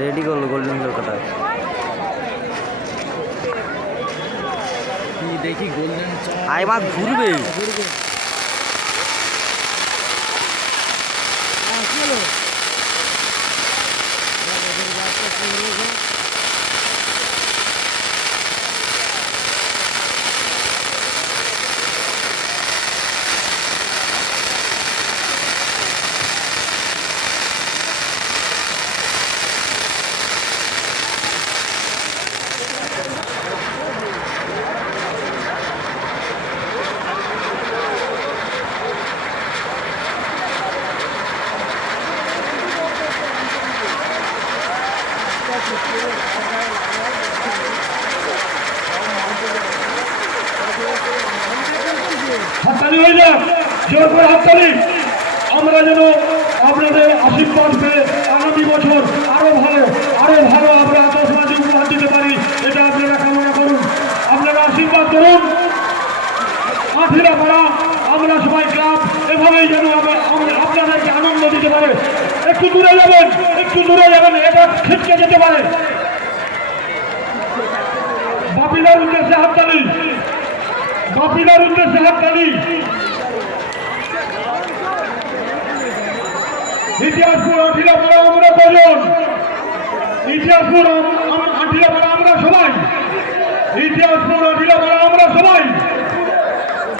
Ready করলো golden কাটা দেখি গোল্ডেন আই মাছ ঘুরবে হাততালি হয়ে যাক, জোর করে হাততালি। আমরা যেন আপনাদের আশীর্বাদ পেয়ে আগামী বছর আরো ভালো আমরা আতশবাজি উপহার দিতে পারি, এটা আপনারা কামনা করুন, আপনারা আশীর্বাদ করুন। আঠিরাপাড়া আমরা সবাই ক্লাব এভাবেই যেন আপনাদেরকে আনন্দ দিতে পারে। একটু দূরে যাবেন, এটা ছিটকে যেতে পারে। বাপিলার উদ্দেশ্যে হাততালি, ইতিহাসপুর আঠিরাপাড়া আমরা কজন, ইতিহাসপুর আঠিরাপাড়া আমরা সবাই,